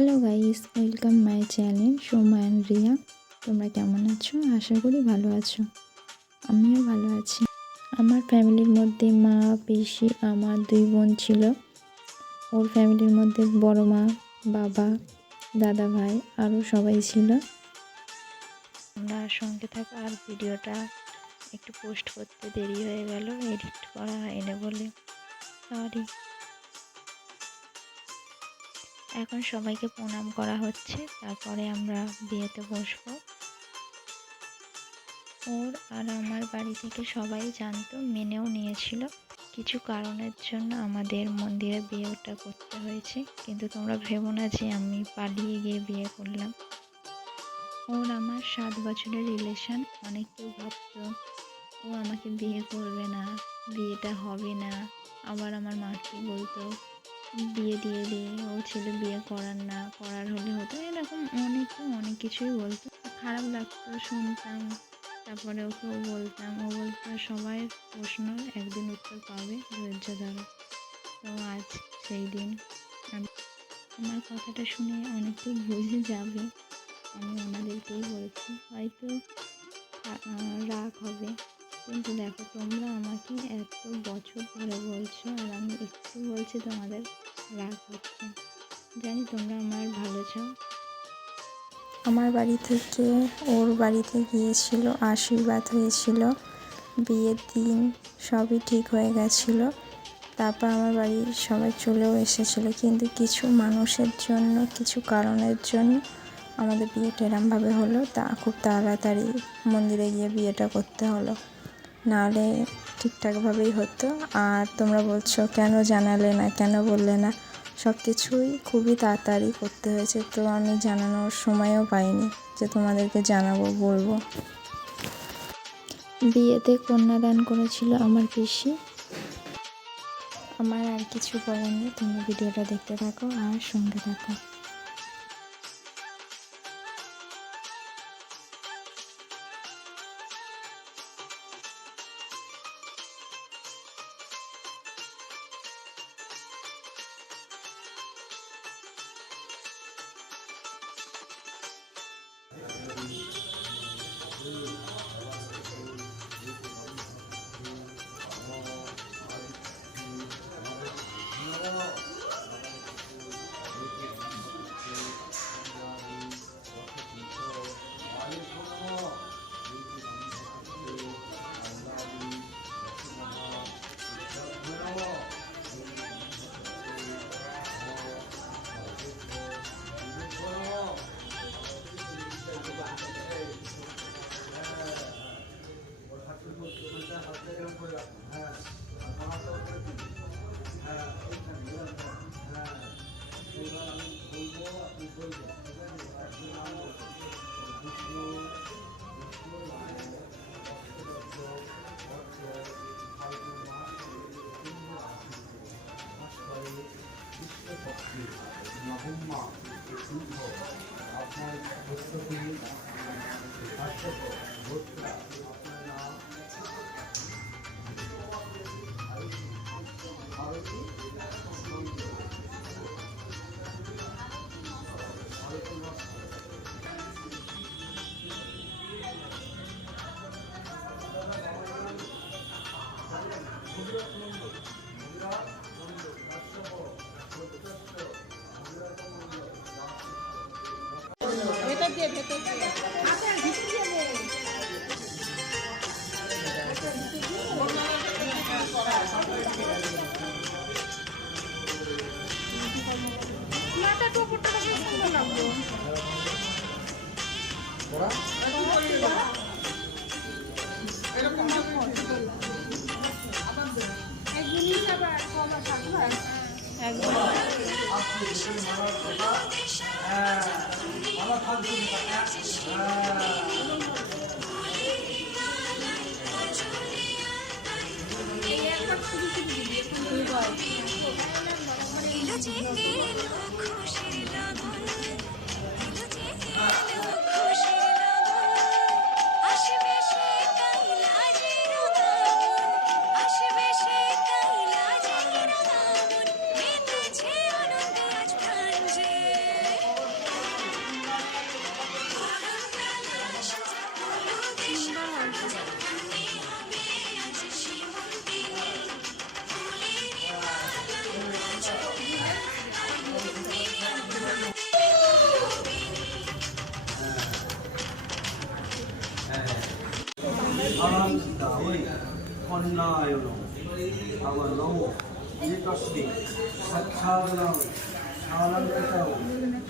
Hello guys, welcome my channel Soma and Riya. তোমরা কেমন আছো? আশা করি ভালো আছো। আমিও ভালো আছি। আমার ফ্যামিলির মধ্যে মা, পিসি, আমার 2 বোন ছিল। ওর ফ্যামিলির মধ্যে বড় মা, বাবা, দাদা ভাই আরও সবাই ছিল। আমরা সঙ্গে থাকা আর ভিডিওটা একটু পোস্ট করতে দেরি হয়ে গেল, এডিট করা হয়নি বলে সরি। এখন সবাইকে প্রণাম করা হচ্ছে, তারপরে আমরা বিয়েতে বসবো। ওর আর আমার বাড়ি থেকে সবাই জানতো, মেনেও নিয়েছিল। কিছু কারণের জন্য আমাদের মন্দিরে বিয়েটা করতে হয়েছে, কিন্তু তোমরা ভেবো না যে আমি পালিয়ে গিয়ে বিয়ে করলাম। ওর আমার 7 বছরের রিলেশন। অনেকেও ভাবতো ও আমাকে বিয়ে করবে না, বিয়েটা হবে না। আবার আমার মাকে বলতো বিয়ে দিয়ে দিয়ে, ও ছেলে বিয়ে করার না, করার হলে হতো, এরকম অনেক কিছুই বলতো। খারাপ লাগতো, শুনতাম। তারপরে ওকেও বলতাম, ও বলতো সবাই প্রশ্নর একদিন উত্তর পাবে, ধৈর্য ধরো। তো আজ সেই দিন। আমার কথাটা শুনে অনেকেই বুঝে যাবে আমি ওনাদেরকেই বলছি, হয়তো রাগ হবে, কিন্তু দেখো তোমরা আমাকে এত বছর ধরে বলছো আর আমি একটু বলছি তোমাদের রাগ হচ্ছে। জানি তোমরা আমার ভালো চাও। আমার বাড়ি থেকে ওর বাড়িতে গিয়েছিল, আশীর্বাদ হয়েছিল, বিয়ের দিন সবই ঠিক হয়ে গেছিলো। তারপর আমার বাড়ির সবাই চলেও এসেছিলো, কিন্তু কিছু মানুষের জন্য, কিছু কারণের জন্য আমাদের বিয়েটা এরমভাবে হলো। খুব তাড়াতাড়ি মন্দিরে গিয়ে বিয়েটা করতে হলো, নাহলে ঠিকঠাকভাবেই হতো। আর তোমরা বলছো কেন জানালে না, কেন বললে না, সব কিছুই খুবই তাড়াতাড়ি করতে হয়েছে, তো আমি জানানোর সময়ও পাইনি যে তোমাদেরকে জানাবো, বলবো। বিয়েতে কন্যাদান করেছিল আমার পিসি। আমার আর কিছু বলার নেই, তোমরা ভিডিওটা দেখতে থাকো আর সঙ্গে থাকো। 사랑다의 헌나여로 아마 너무 이것이 사차그라운 사랑다의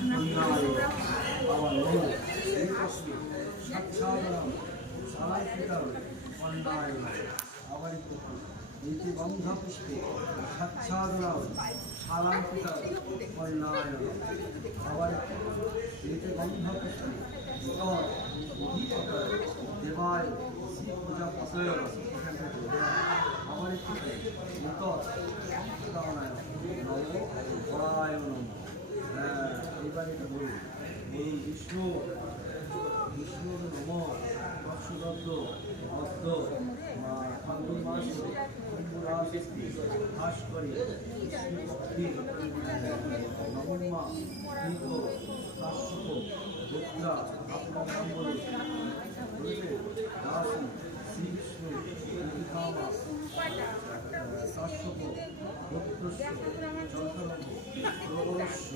헌나여로 아마 너무 이것이 사차그라운 사랑다의 헌나여로 아바리 이티 범사푸시피 사차그라운 사랑다의 헌나여로 아바리 이티 범사푸시피 দেবায় পূজা পাশয় আমার নবায় নম হ্যাঁ এইবার এটা বলুন বলুন বিষ্ণু বিষ্ণু নম অক্ষদত্ত ভক্ত ফাল্গুন মাস কুম্ভরাশি হাস করে নবমা দীর্ঘ কাশ্যপ ভোক্তা আপনার নাম বলে দাসী শ্রীবিষ্ণু কামা কাশ্যপ ভক্তস্য যথারম্ভ প্রবরস্য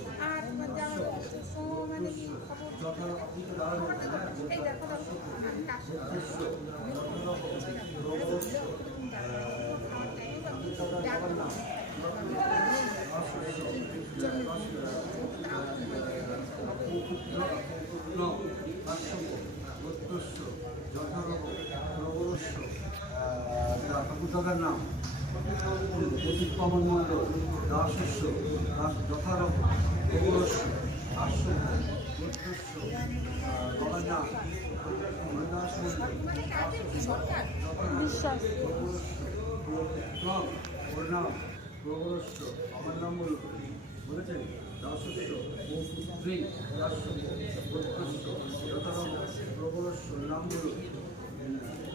যথারম্ভ আপনি তো দাঁড়ানো কাশ্যপ ভক্তস্য যথারম্ভ প্রবরস্য বাবার নাম ঠাকুরদাদার নাম প্রদীপ পবন মণ্ডল দাসস্য যথারম্ভ প্রবরস্য আশ্য বৈদ্যস্য বাবার নাম হরিদাস ওর নাম প্রবরস্য আমার নাম বলেছেন দাসস্য পুত্রী দাস্য বৈদ্যস্য যথারম্ভ প্রবরস্য নাম বলুন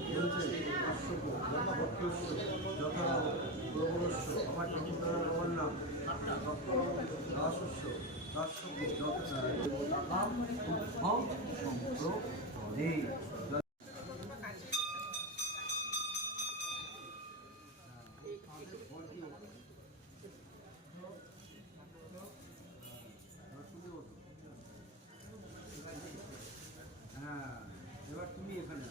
বলছেন কাশ্যপ ভক্তস্য যথারম্ভ প্রবরস্য আমার ঠাকুরদার বাবার নাম দাসস্য কাশ্যপ সম্প্রদে হ্যাঁ এবার তুমি এখানে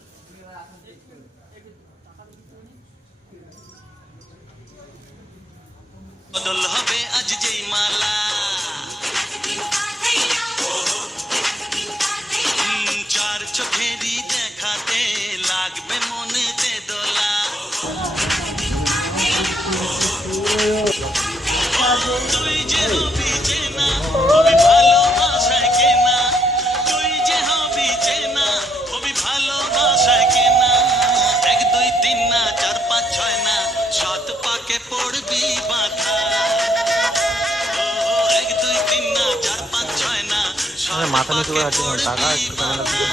বদল হবে আজ যেই মালা চার চোখেরই দেখাতে লাগবে মনেতে দোলা তুই যে হবি চেনা হবি ভালোবাসায় কেনা তুই যে হবি চেনা হবি ভালোবাসায় কেনা 1 2 3 না 4 5 6 না 7 পাকে পড়বি বাধা 1 2 3 না 4 5 6 না 7 মাথা নিচু করে আছে টাকা একটু ক্যামেরা দিকে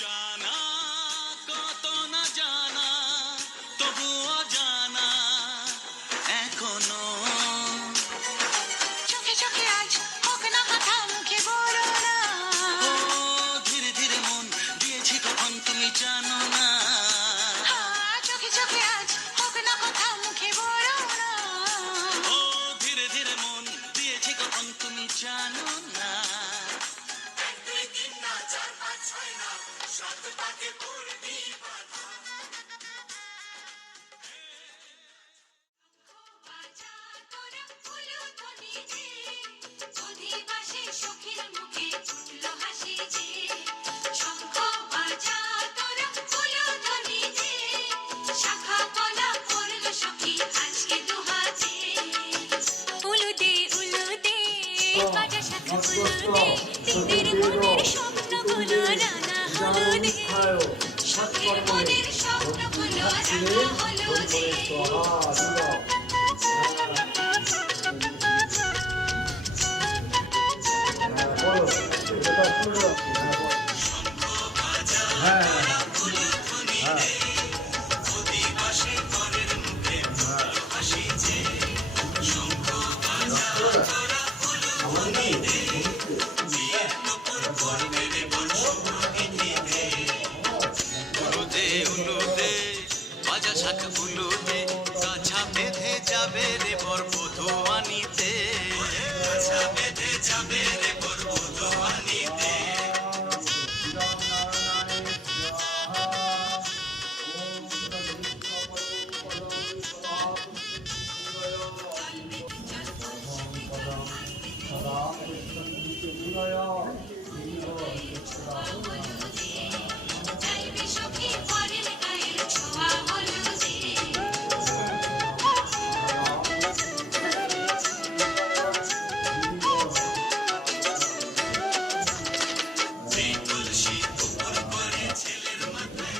জানা কত না জানা তবুও জানা এখনো চোখে চোখে আজ হোক না কথা মুখে বলো না ও ধীরে ধীরে মন দিয়েছি কখন তুমি জানো না চোখে চোখে আজ হোক না কথা মুখে বলো না ও ধীরে ধীরে মন দিয়েছি কখন তুমি জানো না 1 2 3 না 4 5 6 না 7 পাকে পড়বি বাধা বাজা তোরা ফুলো ধনি যে অধিবাসী সখীর মুখে ফুটলো হাসি যে শঙ্খ বাজা তোরা ফুলো ধনি যে শাখা কলা করলো সখী আজকে দুহাতে উলুদে বাজা শাখা উলুদে দিনের মনের স্বপ্নগুলো রানা হলুদে সখীর মনের স্বপ্নগুলো রানা হলুদে অধিবাসী পরের মুখে হাসি যে গুলোতে গাছা বেঁধে যাবে রে বর বধূ আনিতে, গাছা বেঁধে যাবে রে বর বধূ আনিতে। চাইবে সখী পরের গায়ের ছোঁয়া হলুদে। সেই তুলসী উপর করে ছেলের মাথায়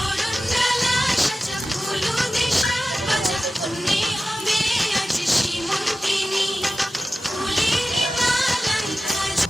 অরণ্যালা সাজা হলুদে সাজা কন্যে হবে আজ সীমন্তিনী। ফুলের মালায় সাজা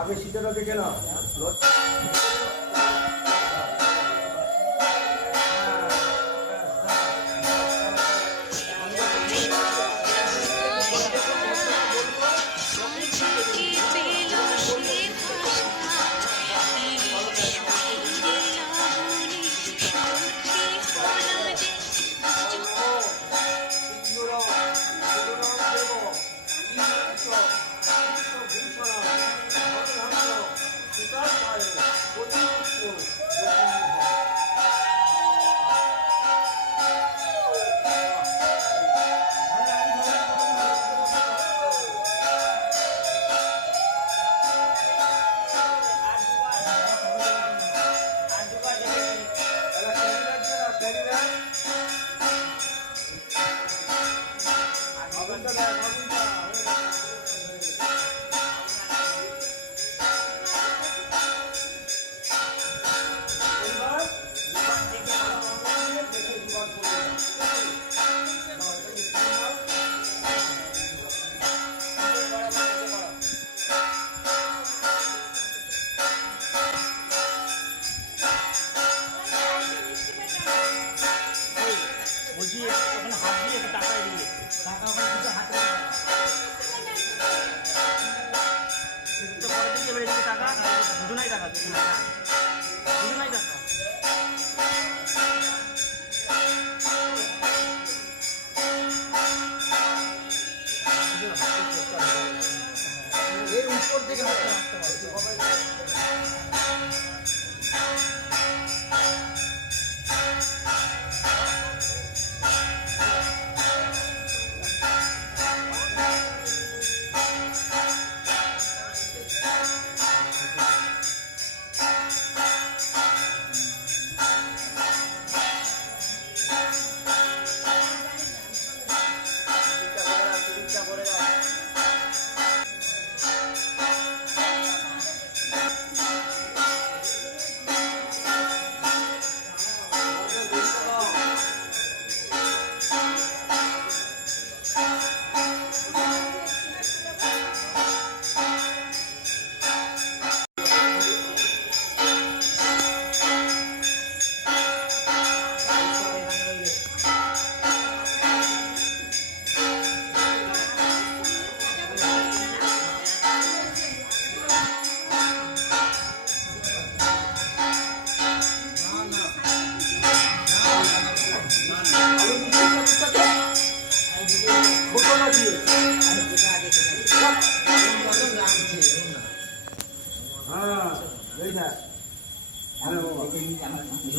আগে শীতের দেখে না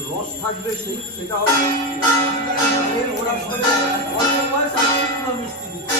রস থাকবে সেটা হবে ওরা মিষ্টি দিচ্ছে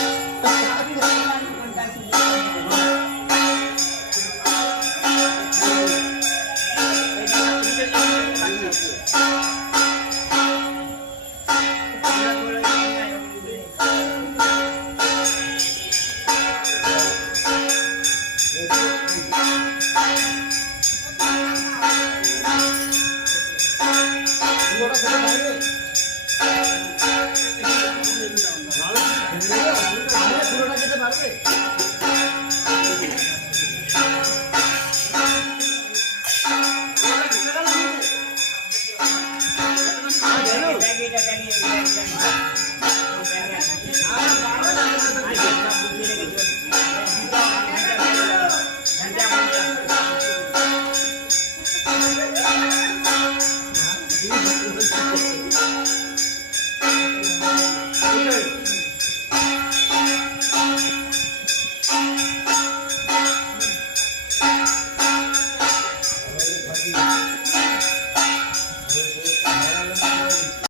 Thank you.